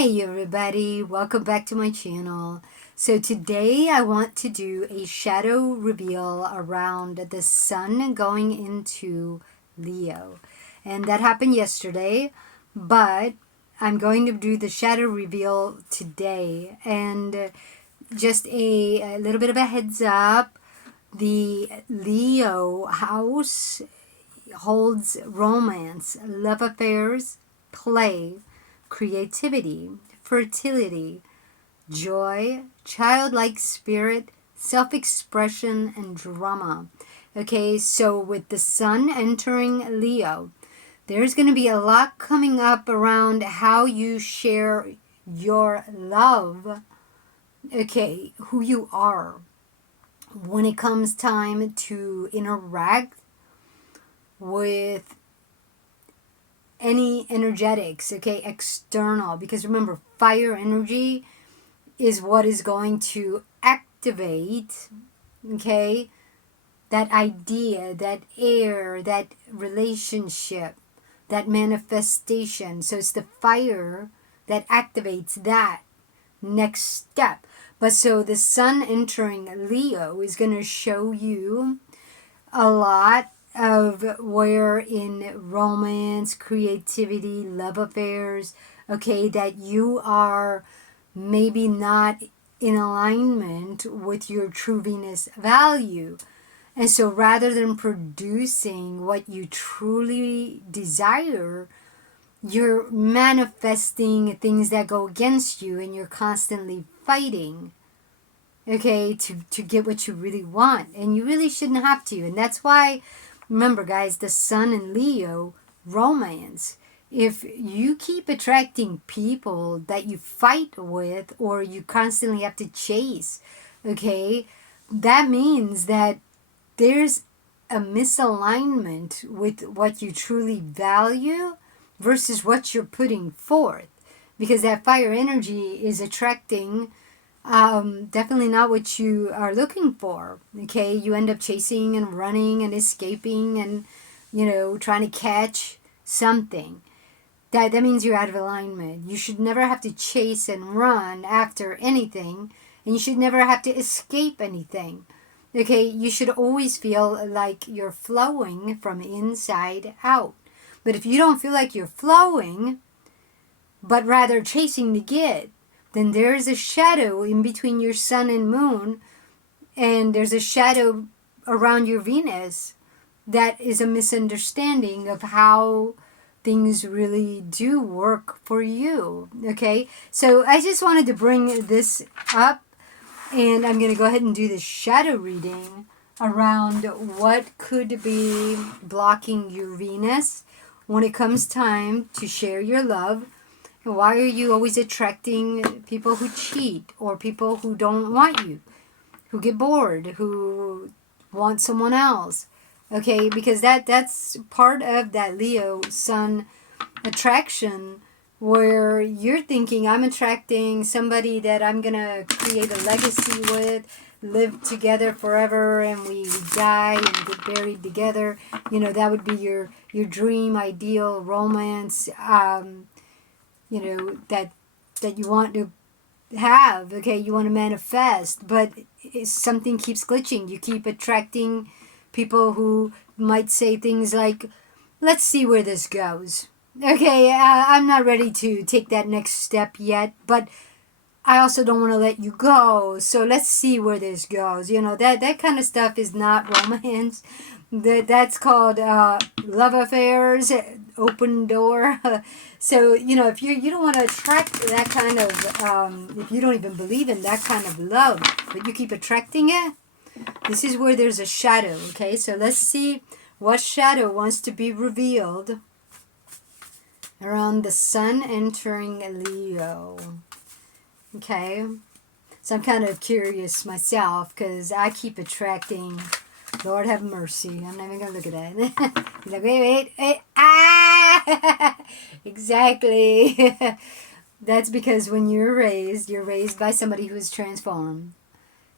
Hey everybody, welcome back to my channel. So today I want to do a shadow reveal around the sun going into Leo. And that happened yesterday, but I'm going to do the shadow reveal today. And just a little bit of a heads up, the Leo house holds romance, love affairs, play, creativity, fertility, joy, childlike spirit, self expression, and drama. Okay, so with the sun entering Leo, there's going to be a lot coming up around how you share your love. Okay, who you are when it comes time to interact with any energetics, okay, external, because remember, fire energy is what is going to activate, okay, that idea, that air, that relationship, that manifestation. So it's the fire that activates that next step. But so the sun entering Leo is going to show you a lot of where in romance, creativity, love affairs, okay, that you are maybe not in alignment with your true Venus value. And so rather than producing what you truly desire, you're manifesting things that go against you and you're constantly fighting, okay, to get what you really want. And you really shouldn't have to. And that's why, remember guys, the sun in Leo, romance, if you keep attracting people that you fight with or you constantly have to chase, okay, that means that there's a misalignment with what you truly value versus what you're putting forth, because that fire energy is attracting definitely not what you are looking for. Okay, you end up chasing and running and escaping and, trying to catch something. That means you're out of alignment. You should never have to chase and run after anything, and you should never have to escape anything. Okay, you should always feel like you're flowing from inside out. But if you don't feel like you're flowing, but rather chasing to get, then there's a shadow in between your sun and moon, and there's a shadow around your Venus that is a misunderstanding of how things really do work for you. Okay, so I just wanted to bring this up, and I'm going to go ahead and do the shadow reading around what could be blocking your Venus when it comes time to share your love. Why are you always attracting people who cheat or people who don't want you, who get bored, who want someone else? Okay, because that's part of that Leo sun attraction, where you're thinking, I'm attracting somebody that I'm going to create a legacy with, live together forever, and we die and get buried together. That would be your dream, ideal romance, that you want to have, okay, you want to manifest, but something keeps glitching. You keep attracting people who might say things like, let's see where this goes. Okay, I'm not ready to take that next step yet, but I also don't want to let you go, so let's see where this goes. That kind of stuff is not romance. That's called love affairs, open door. So, if you don't want to attract that kind of, if you don't even believe in that kind of love, but you keep attracting it, this is where there's a shadow, okay? So let's see what shadow wants to be revealed around the sun entering Leo. Okay, so I'm kind of curious myself because I keep attracting, Lord have mercy, I'm not even going to look at that. He's like, wait, ah! Exactly. That's because when you're raised by somebody who is transformed.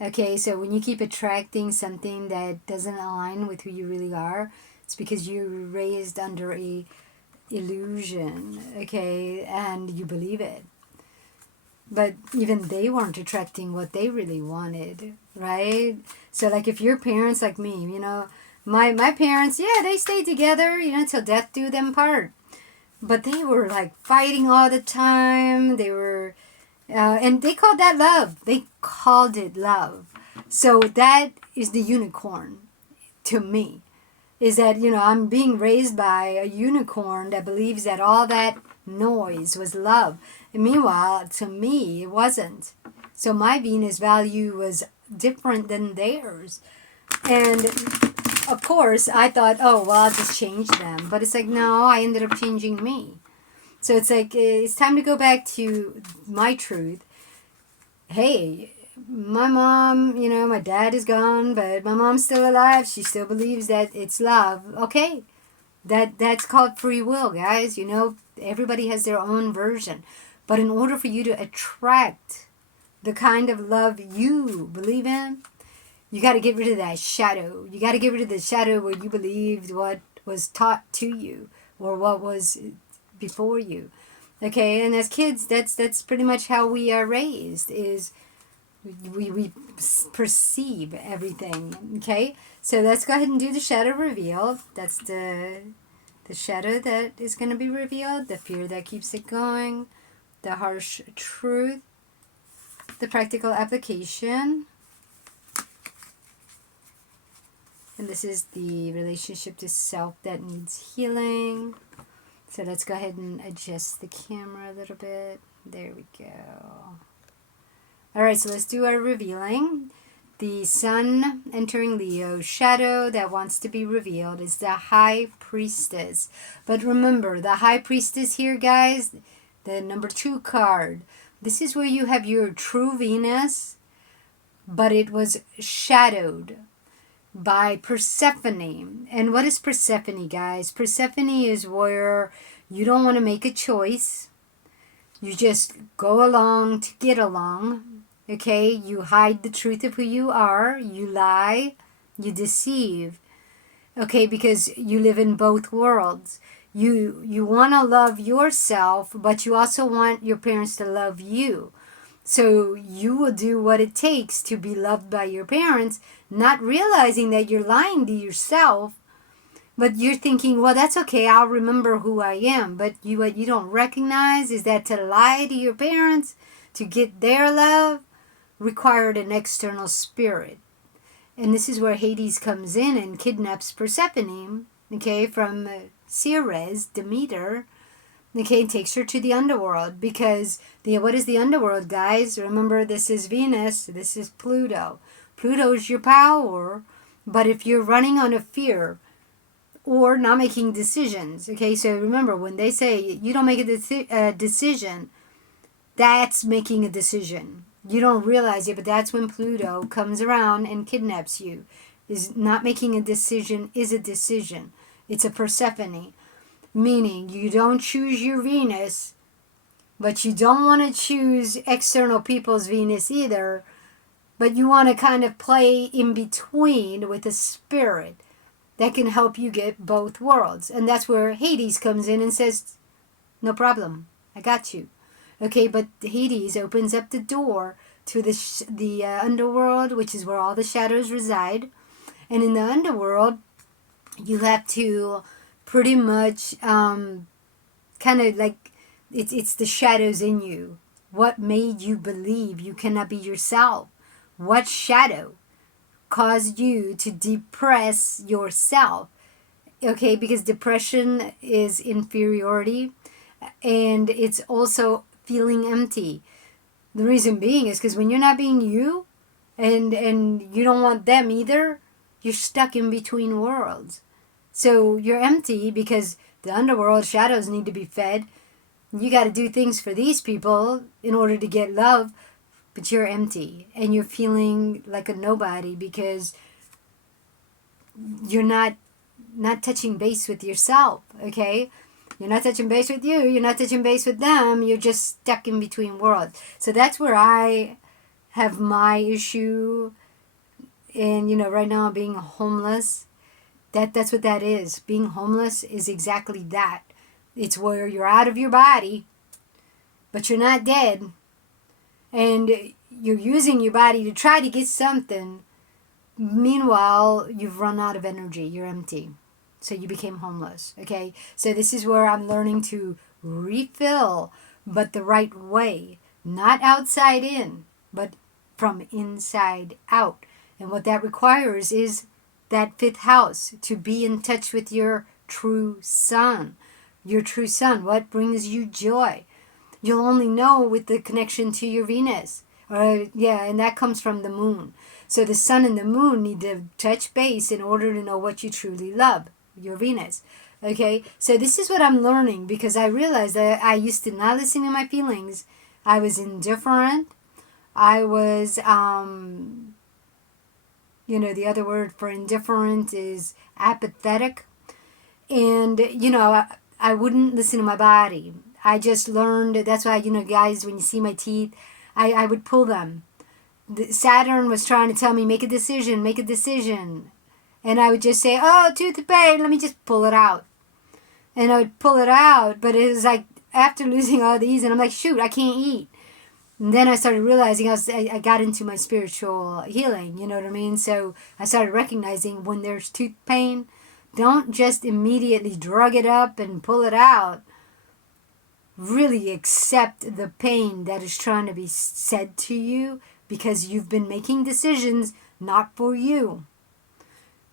Okay, so when you keep attracting something that doesn't align with who you really are, it's because you're raised under a illusion, okay, and you believe it. but even they weren't attracting what they really wanted, right? So like if your parents like me, you know, my parents, yeah, they stayed together, you know, till death do them part. But they were like fighting all the time. They were, and they called that love. They called it love. So that is the unicorn to me. Is that, you know, I'm being raised by a unicorn that believes that all that noise was love. And meanwhile, to me, it wasn't. So my Venus value was different than theirs. And of course, I thought, oh, well, I'll just change them. But it's like, no, I ended up changing me. So it's like, it's time to go back to my truth. Hey, my mom, you know, my dad is gone, but my mom's still alive. She still believes that it's love. Okay, that's called free will, guys. You know, everybody has their own version. But in order for you to attract the kind of love you believe in, you got to get rid of that shadow. You got to get rid of the shadow where you believed what was taught to you or what was before you. Okay, and as kids, that's pretty much how we are raised. Is we perceive everything. Okay, so let's go ahead and do the shadow reveal. That's the shadow that is going to be revealed. The fear that keeps it going. The harsh truth. The practical application. And this is the relationship to self that needs healing. So let's go ahead and adjust the camera a little bit. There we go. All right, so let's do our revealing. The sun entering Leo, shadow that wants to be revealed is the High Priestess. But remember, the High Priestess here, guys, the number 2 card, this is where you have your true Venus, but it was shadowed by Persephone. And what is Persephone, guys? Persephone is where you don't want to make a choice. You just go along to get along. Okay? You hide the truth of who you are. You lie. You deceive. Okay? Because you live in both worlds. You want to love yourself, but you also want your parents to love you. So you will do what it takes to be loved by your parents, not realizing that you're lying to yourself, but you're thinking, well, that's okay, I'll remember who I am. But what you don't recognize is that to lie to your parents, to get their love, required an external spirit. And this is where Hades comes in and kidnaps Persephone, okay, from Ceres, Demeter, okay, takes her to the underworld. Because what is the underworld, guys? Remember, this is Venus, this is Pluto. Pluto is your power, but if you're running on a fear or not making decisions, okay, so remember, when they say you don't make a decision, that's making a decision. You don't realize it, but that's when Pluto comes around and kidnaps you. Is not making a decision is a decision. It's a Persephone. Meaning you don't choose your Venus, but you don't want to choose external people's Venus either, but you want to kind of play in between with a spirit that can help you get both worlds. And that's where Hades comes in and says, no problem, I got you. Okay, but Hades opens up the door to the underworld, which is where all the shadows reside. And in the underworld, you have to pretty much kind of like, it's the shadows in you. What made you believe you cannot be yourself? What shadow caused you to depress yourself? Okay, because depression is inferiority, and it's also feeling empty. The reason being is because when you're not being you, and you don't want them either, you're stuck in between worlds. So you're empty because the underworld shadows need to be fed. You got to do things for these people in order to get love, but you're empty and you're feeling like a nobody because you're not touching base with yourself, okay? You're not touching base with you. You're not touching base with them. You're just stuck in between worlds. So that's where I have my issue. And, you know, right now I'm being homeless. That's what that is. Being homeless is exactly that. It's where you're out of your body, but you're not dead. and you're using your body to try to get something. Meanwhile, you've run out of energy. You're empty. So you became homeless. Okay? So this is where I'm learning to refill, but the right way. Not outside in, but from inside out. And what that requires is that fifth house, to be in touch with your true sun. Your true sun. What brings you joy? You'll only know with the connection to your Venus. And that comes from the moon. So the sun and the moon need to touch base in order to know what you truly love, your Venus. Okay, so this is what I'm learning, because I realized that I used to not listen to my feelings. I was indifferent. I was, the other word for indifferent is apathetic. And, I wouldn't listen to my body. I just learned, that's why, guys, when you see my teeth, I would pull them. Saturn was trying to tell me, make a decision, make a decision. And I would just say, oh, tooth pain, let me just pull it out. And I would pull it out, but it was like, after losing all these, and I'm like, shoot, I can't eat. And then I started realizing I got into my spiritual healing, you know what I mean? So I started recognizing when there's tooth pain, don't just immediately drug it up and pull it out. Really accept the pain that is trying to be said to you, because you've been making decisions not for you.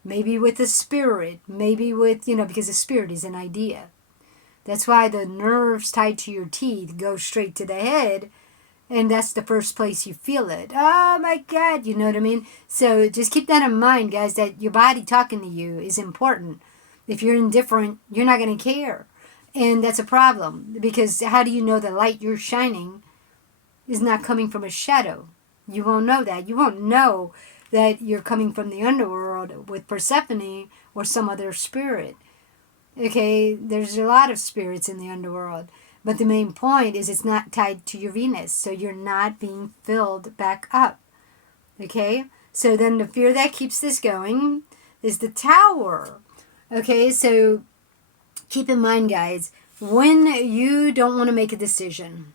Maybe with a spirit, maybe with, because a spirit is an idea. That's why the nerves tied to your teeth go straight to the head, and that's the first place you feel it. Oh my God, you know what I mean? So just keep that in mind, guys, that your body talking to you is important. If you're indifferent, you're not going to care. And that's a problem, because how do you know the light you're shining is not coming from a shadow? You won't know that. You won't know that you're coming from the underworld with Persephone or some other spirit. Okay, there's a lot of spirits in the underworld. But the main point is it's not tied to your Venus. So you're not being filled back up. Okay, so then the fear that keeps this going is the Tower. Okay, so keep in mind, guys, when you don't want to make a decision,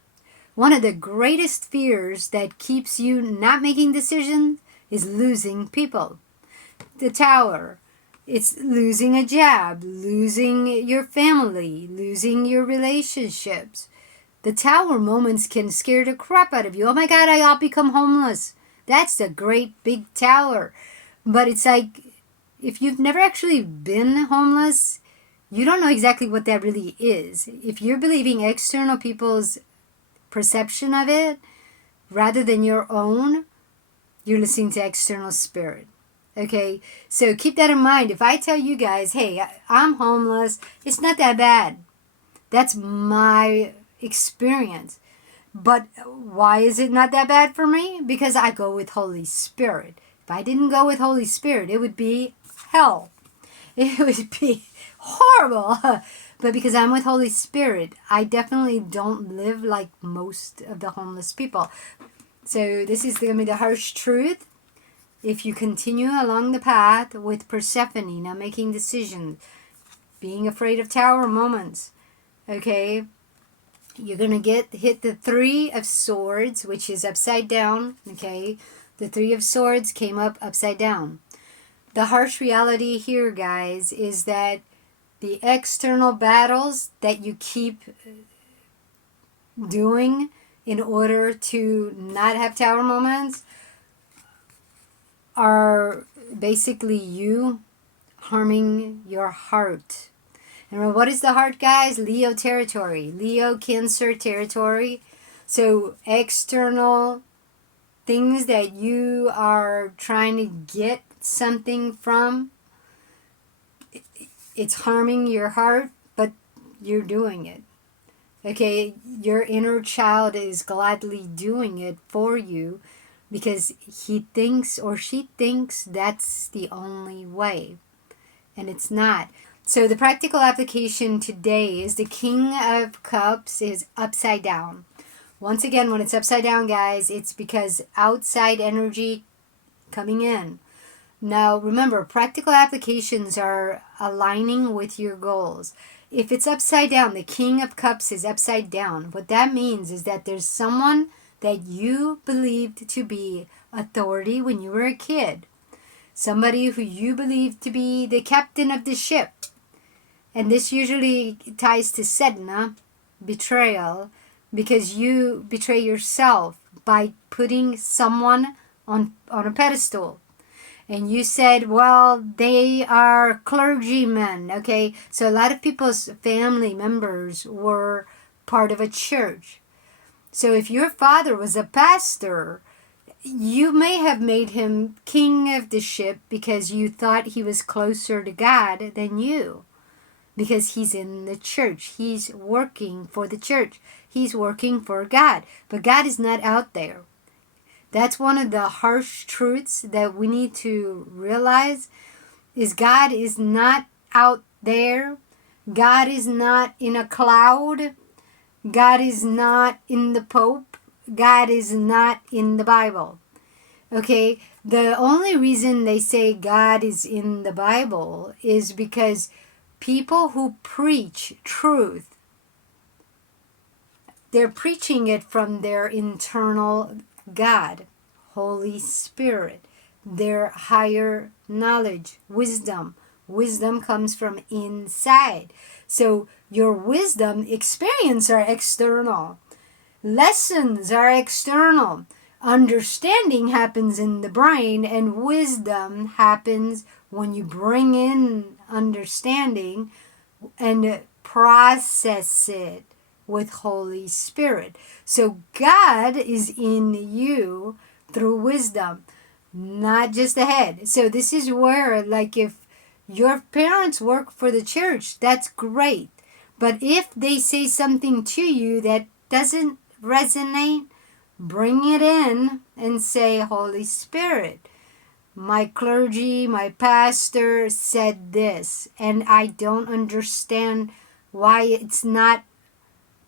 one of the greatest fears that keeps you not making decisions is losing people. The Tower. It's losing a job, losing your family, losing your relationships. The Tower moments can scare the crap out of you. Oh my God, I'll become homeless. That's the great big Tower. But it's like, if you've never actually been homeless, you don't know exactly what that really is. If you're believing external people's perception of it rather than your own, you're listening to external spirit. Okay, so keep that in mind. If I tell you guys, hey, I'm homeless, it's not that bad. That's my experience. But why is it not that bad for me? Because I go with Holy Spirit. If I didn't go with Holy Spirit, it would be hell. It would be horrible. But because I'm with Holy Spirit, I definitely don't live like most of the homeless people. So this is going to be the harsh truth. If you continue along the path with Persephone, not making decisions, being afraid of Tower moments, okay, you're going to hit the Three of Swords, which is upside down, okay? The Three of Swords came up upside down. The harsh reality here, guys, is that the external battles that you keep doing in order to not have Tower moments are basically you harming your heart. And what is the heart, guys? Leo territory. Leo, Cancer territory. So external things that you are trying to get something from, it's harming your heart, but you're doing it. Okay, your inner child is gladly doing it for you, because he thinks or she thinks that's the only way. And it's not. So the practical application today is the King of Cups is upside down. Once again, when it's upside down, guys, it's because outside energy coming in. Now, remember, practical applications are aligning with your goals. If it's upside down, the King of Cups is upside down. What that means is that there's someone that you believed to be authority when you were a kid. Somebody who you believed to be the captain of the ship. And this usually ties to sedna, betrayal, because you betray yourself by putting someone on a pedestal. And you said, well, they are clergymen, okay? So a lot of people's family members were part of a church. So if your father was a pastor, you may have made him king of the ship because you thought he was closer to God than you. Because he's in the church. He's working for the church. He's working for God. But God is not out there. That's one of the harsh truths that we need to realize is God is not out there. God is not in a cloud. God is not in the Pope. God is not in the Bible. Okay, the only reason they say God is in the Bible is because people who preach truth, they're preaching it from their internal God, Holy Spirit, their higher knowledge, wisdom. Wisdom comes from inside. So your wisdom experience are external. Lessons are external. Understanding happens in the brain, and wisdom happens when you bring in understanding and process it with Holy Spirit. So God is in you through wisdom, not just the head. So this is where, like, if your parents work for the church, that's great. But if they say something to you that doesn't resonate, bring it in and say, Holy Spirit, my clergy, my pastor said this, and I don't understand why it's not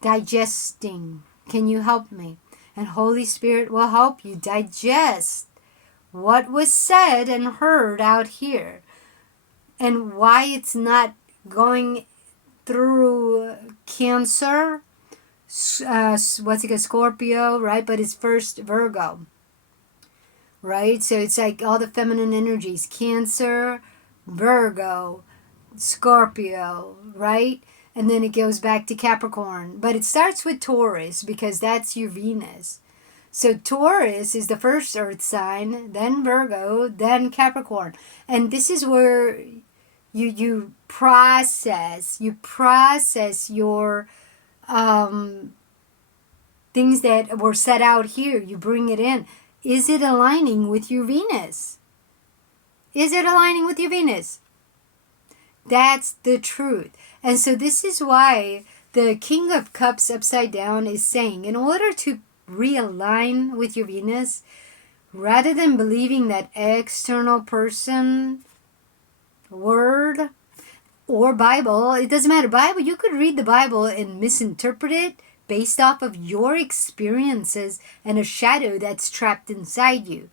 digesting. Can you help me? And Holy Spirit will help you digest what was said and heard out here and why it's not going through Cancer, what's it, Scorpio, right? But it's first Virgo, right? So it's like all the feminine energies, Cancer, Virgo, Scorpio, right? And then it goes back to Capricorn. But it starts with Taurus because that's your Venus. So Taurus is the first earth sign, then Virgo, then Capricorn. And this is where you process your things that were set out here. You bring it in. Is it aligning with your Venus? Is it aligning with your Venus? That's the truth. And so this is why the King of Cups upside down is saying, in order to realign with your Venus, rather than believing that external person, word, or Bible, it doesn't matter. Bible, you could read the Bible and misinterpret it based off of your experiences and a shadow that's trapped inside you.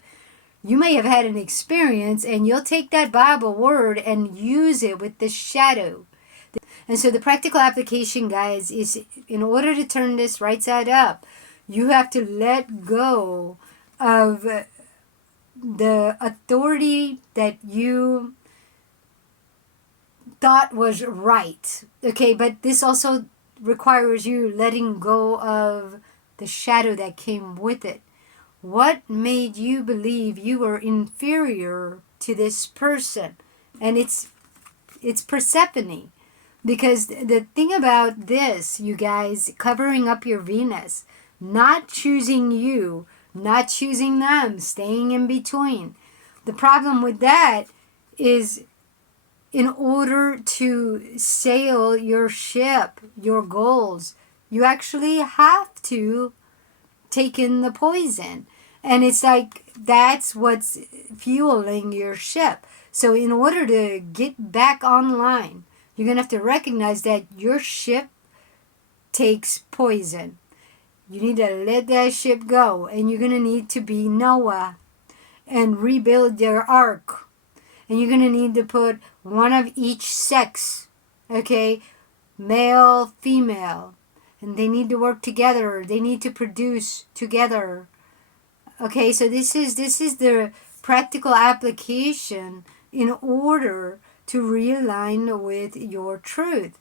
You may have had an experience and you'll take that Bible word and use it with the shadow. And so the practical application, guys, is in order to turn this right side up, you have to let go of the authority that you thought was right. Okay, but this also requires you letting go of the shadow that came with it. What made you believe you were inferior to this person? And it's Persephone. Because the thing about this, you guys, covering up your Venus, not choosing you, not choosing them, staying in between. The problem with that is, in order to sail your ship, your goals, you actually have to take in the poison. And it's like, that's what's fueling your ship. So in order to get back online, you're going to have to recognize that your ship takes poison. You need to let that ship go. And you're going to need to be Noah and rebuild your ark. And you're going to need to put one of each sex. Okay? Male, female. and they need to work together. They need to produce together. Okay, so this is the practical application in order to realign with your truth.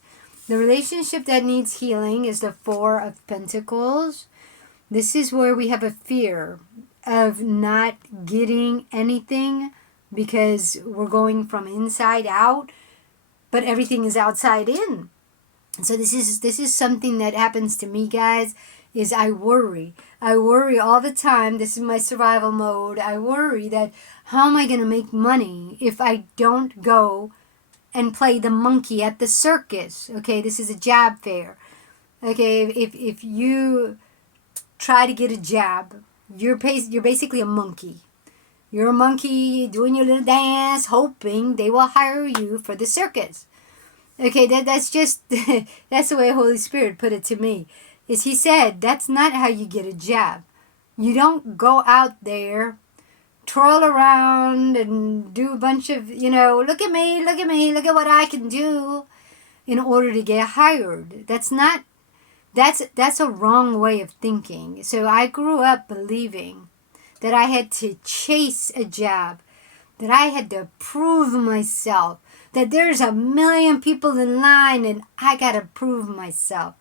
The relationship that needs healing is the Four of Pentacles. This is where we have a fear of not getting anything because we're going from inside out, but everything is outside in. So this is something that happens to me, guys, is I worry. I worry all the time. This is my survival mode. I worry that how am I going to make money if I don't go and play the monkey at the circus? Okay, this is a job fair. Okay, if you try to get a job, you're basically a monkey. You're a monkey doing your little dance, hoping they will hire you for the circus. Okay, that's just that's the way Holy Spirit put it to me. Is he said that's not how you get a job. You don't go out there, twirl around and do a bunch of, look at me, look at what I can do in order to get hired. That's a wrong way of thinking. So I grew up believing that I had to chase a job, that I had to prove myself, that there's a million people in line and I got to prove myself.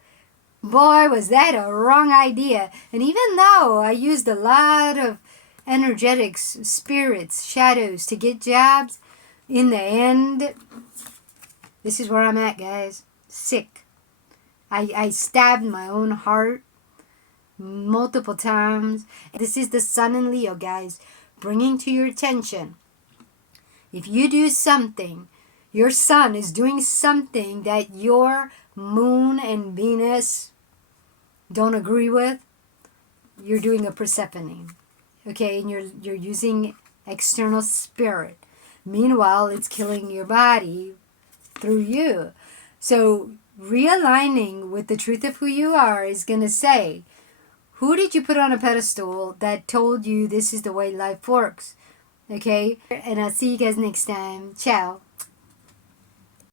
Boy, was that a wrong idea. And even though I used a lot of energetics, spirits, shadows to get jobs, in the end, this is where I'm at, guys. Sick. I stabbed my own heart multiple times. This is the Sun in Leo, guys, bringing to your attention. If you do something, your Sun is doing something that your Moon and Venus don't agree with, you're doing a Persephone. Okay, and you're using external spirit. Meanwhile, it's killing your body through you. So realigning with the truth of who you are is going to say, who did you put on a pedestal that told you this is the way life works? Okay, and I'll see you guys next time. Ciao.